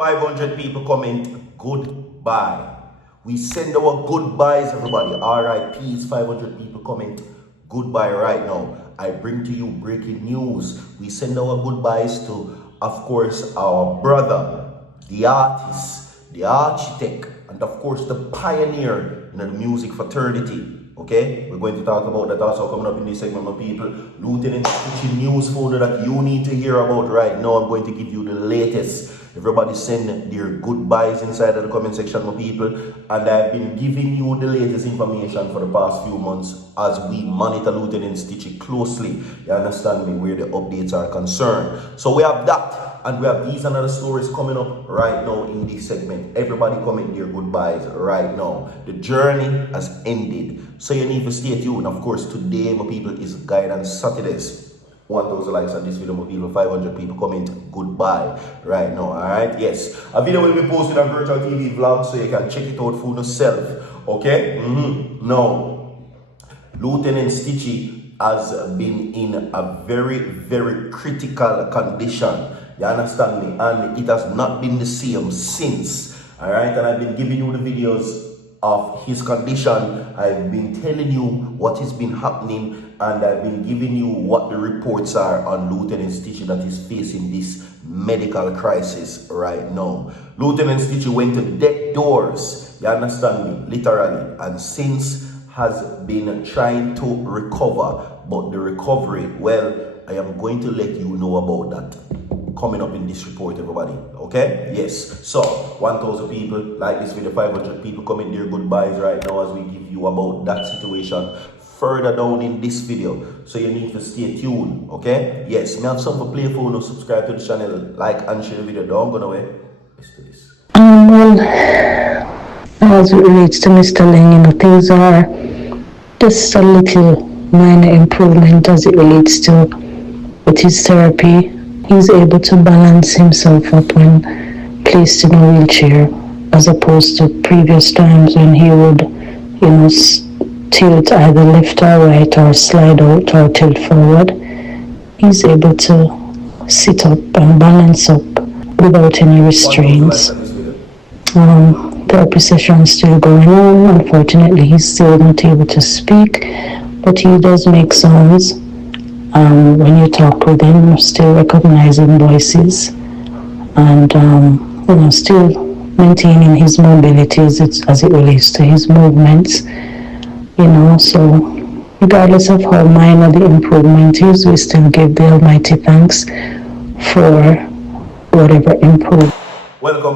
500 people comment goodbye. We send our goodbyes, everybody. RIPs, 500 people comment goodbye right now. I bring to you breaking news. We send our goodbyes to, of course, our brother, the artist, the architect, and of course, the pioneer in the music fraternity. Okay, we're going to talk about that also coming up in this segment, my people. Lieutenant Stitchy news folder that you need to hear about right now. I'm going to give you the latest. Everybody send their goodbyes inside of the comment section, my people. And I've been giving you the latest information for the past few months as we monitor Lieutenant Stitchy closely. You understand me, where the updates are concerned. So we have that. And we have these and other stories coming up right now in this segment. Everybody comment their goodbyes right now. The journey has ended. So you need to stay tuned. Of course, today, my people, is Guidance Saturdays. 1,000 likes on this video, my people. 500 people comment goodbye right now. Alright, yes. A video will be posted on Virtual TV Vlog, so you can check it out for yourself. Okay? Now, Lieutenant Stitchy has been in a very, very critical condition. You understand me? And it has not been the same since. Alright? And I've been giving you the videos of his condition. I've been telling you what has been happening, and I've been giving you what the reports are on Lieutenant Stitchy that is facing this medical crisis right now. Lieutenant Stitchy went to death doors. You understand me? Literally. And since has been trying to recover. But the recovery, well, I am going to let you know about that coming up in this report, everybody. Okay? Yes. So 1,000 people like this video, 500 people comment their goodbyes right now as we give you about that situation further down in this video. So you need to stay tuned. Okay? Yes. Me have something to play for you. Subscribe to the channel, like and share the video. Don't go away. Let's do this. Well, as it relates to Mr. Lang, things are just a little minor improvement as it relates to with his therapy. He's able to balance himself up when placed in a wheelchair, as opposed to previous times when he would, tilt either left or right or slide out or tilt forward. He's able to sit up and balance up without any restraints. Therapy session is still going on. Unfortunately, he's still not able to speak, but he does make sounds. When you talk with him, still recognizing voices, and still maintaining his mobility as it relates to his movements. So regardless of how minor the improvement is, we still give the Almighty thanks for whatever improvement. Welcome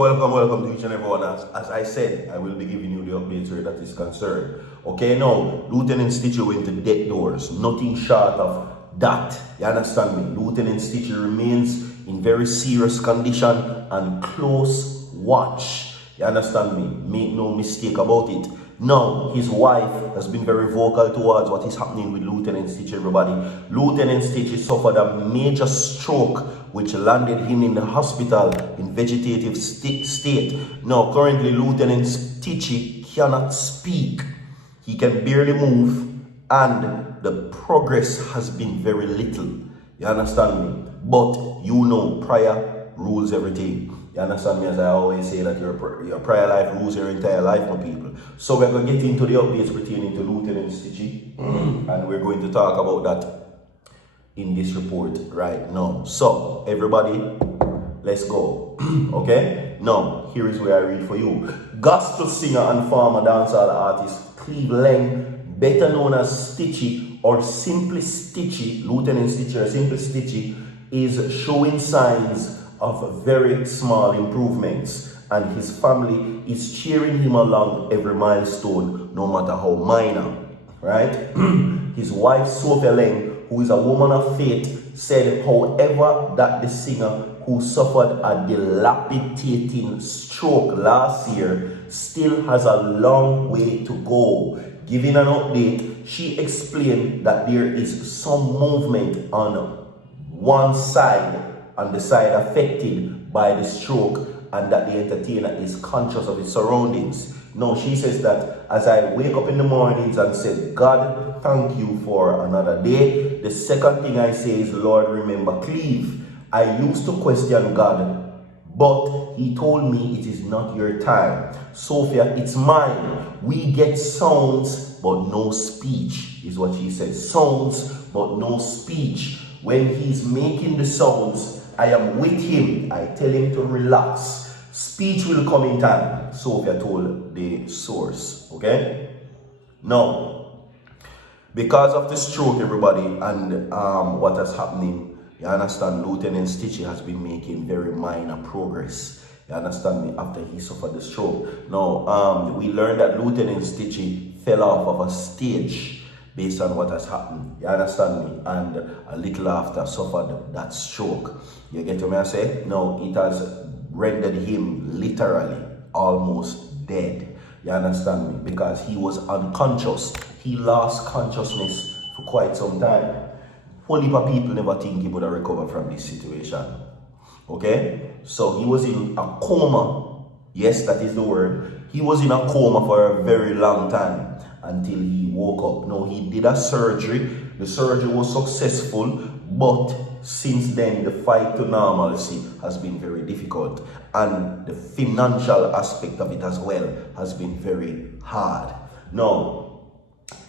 to each and everyone. As I said, I will be giving you the updates where that is concerned. Okay, now, Lieutenant Stitchy went to death doors. Nothing short of that. You understand me? Lieutenant Stitchy remains in very serious condition and close watch. You understand me? Make no mistake about it. Now, his wife has been very vocal towards what is happening with Lieutenant Stitchy, everybody. Lieutenant Stitchy suffered a major stroke which landed him in the hospital in vegetative state. Now, currently, Lieutenant Stitchy cannot speak. He can barely move, and the progress has been very little. You understand me? But prayer rules everything. You understand me, as I always say, that your prayer life rules your entire life, my people. So we're going to get into the updates pertaining to Lieutenant Stitchy, and we're going to talk about that in this report right now. So everybody, let's go. Okay? Now, here is where I read for you. Gospel singer and former dancehall artist Cleve Lang, better known as Stitchy or simply Stitchy, Lieutenant Stitchy or simply Stitchy, is showing signs of very small improvements, and his family is cheering him along every milestone, no matter how minor, right? His wife, Sophia Lang, who is a woman of faith, said, however, that the singer who suffered a dilapidating stroke last year still has a long way to go. Giving an update, she explained that there is some movement on one side, on the side affected by the stroke, and that the entertainer is conscious of his surroundings. Now, she says that as I wake up in the mornings and say, God, thank you for another day, the second thing I say is, Lord, remember Cleve. I used to question God, But he told me it is not your time. Sophia, it's mine. We get sounds but no speech, is what she said. Sounds but no speech. When he's making the sounds, I am with him. I tell him to relax. Speech will come in time, Sophia told the source. Okay? Now, because of the stroke, everybody, and what is happening, you understand, Lieutenant Stitchy has been making very minor progress. You understand me? After he suffered the stroke. Now, we learned that Lieutenant Stitchy fell off of a stage based on what has happened. You understand me? And a little after suffered that stroke. You get what I say? Now, it has rendered him literally almost dead. You understand me? Because he was unconscious. He lost consciousness for quite some time. Whole heap of people never think he would have recovered from this situation. Okay? So he was in a coma. Yes, that is the word. He was in a coma for a very long time until he woke up. Now, he did a surgery. The surgery was successful, but since then, the fight to normalcy has been very difficult. And the financial aspect of it as well has been very hard. Now,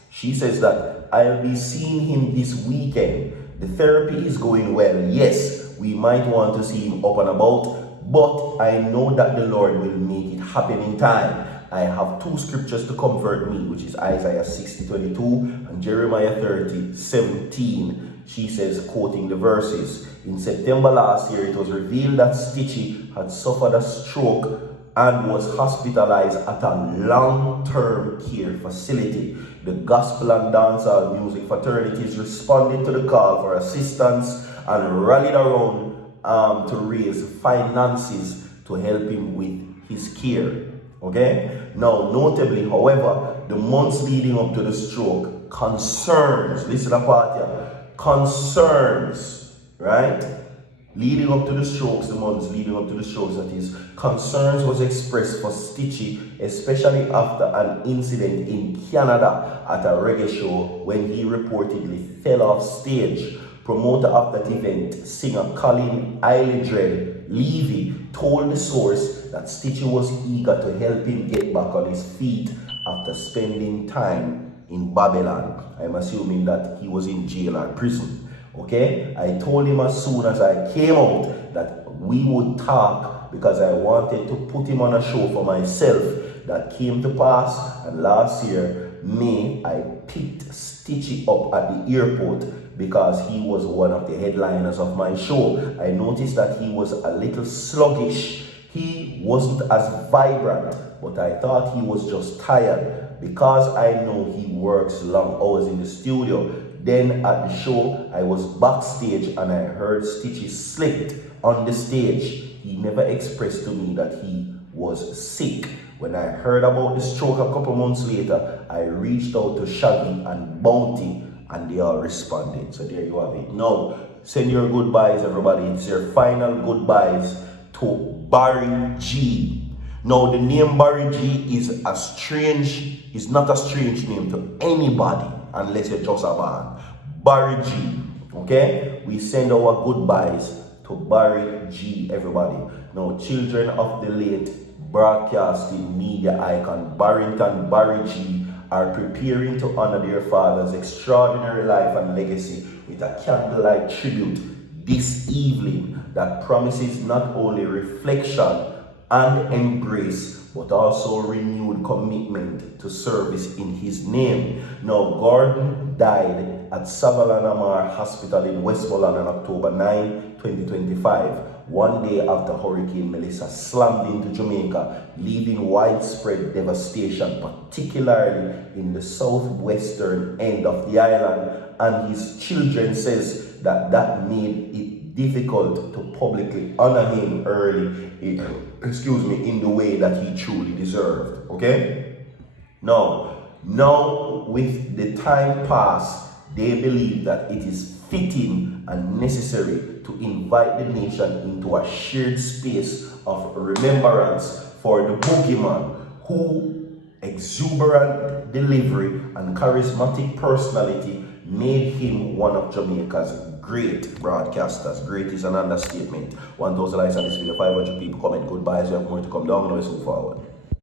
she says that I'll be seeing him this weekend. The therapy is going well. Yes, we might want to see him up and about, but I know that the Lord will make it happen in time. I have two scriptures to comfort me, which is Isaiah 60:22 and Jeremiah 30:17. She says, quoting the verses, in September last year, it was revealed that Stitchy had suffered a stroke and was hospitalized at a long-term care facility. The gospel and dancehall music fraternities responded to the call for assistance and rallied around to raise finances to help him with his care. Okay? Now, notably, however, the months leading up to the stroke, concerns, listen to part here, concerns, right? Leading up to the strokes, the months leading up to the strokes, that is, concerns was expressed for Stitchy, especially after an incident in Canada at a reggae show when he reportedly fell off stage. Promoter of that event, singer Colin Eilidred Levy, told the source that Stitchy was eager to help him get back on his feet after spending time in Babylon. I'm assuming that he was in jail or prison. Okay, I told him as soon as I came out that we would talk because I wanted to put him on a show for myself. That came to pass, and last year, May, I picked Stitchy up at the airport because he was one of the headliners of my show. I noticed that he was a little sluggish. He wasn't as vibrant, but I thought he was just tired because I know he works long hours in the studio. Then at the show, I was backstage and I heard Stitchy slipped on the stage. He never expressed to me that he was sick. When I heard about the stroke a couple months later, I reached out to Shaggy and Bounty and they all responded. So there you have it. Now, send your goodbyes, everybody. It's your final goodbyes to Barry G. Now, the name Barry G is not a strange name to anybody unless you're just a man. Barry G. Okay? We send our goodbyes to Barry G, everybody. Now, children of the late broadcasting media icon Barrington Barry G are preparing to honor their father's extraordinary life and legacy with a candlelight tribute this evening that promises not only reflection and embrace, but also renewed commitment to service in his name. Now, Gordon died at Savalan Amar Hospital in Westmoreland on October 9, 2025, one day after Hurricane Melissa slammed into Jamaica, leaving widespread devastation, particularly in the southwestern end of the island. And his children says that made it difficult to publicly honor him early, in the way that he truly deserved. Okay? Now with the time past, they believe that it is fitting and necessary to invite the nation into a shared space of remembrance for the boogeyman who exuberant delivery and charismatic personality made him one of Jamaica's great broadcasters. Great is an understatement. 1,000 likes on this video, 500 people comment goodbyes. We have more to come down. Now let's move forward.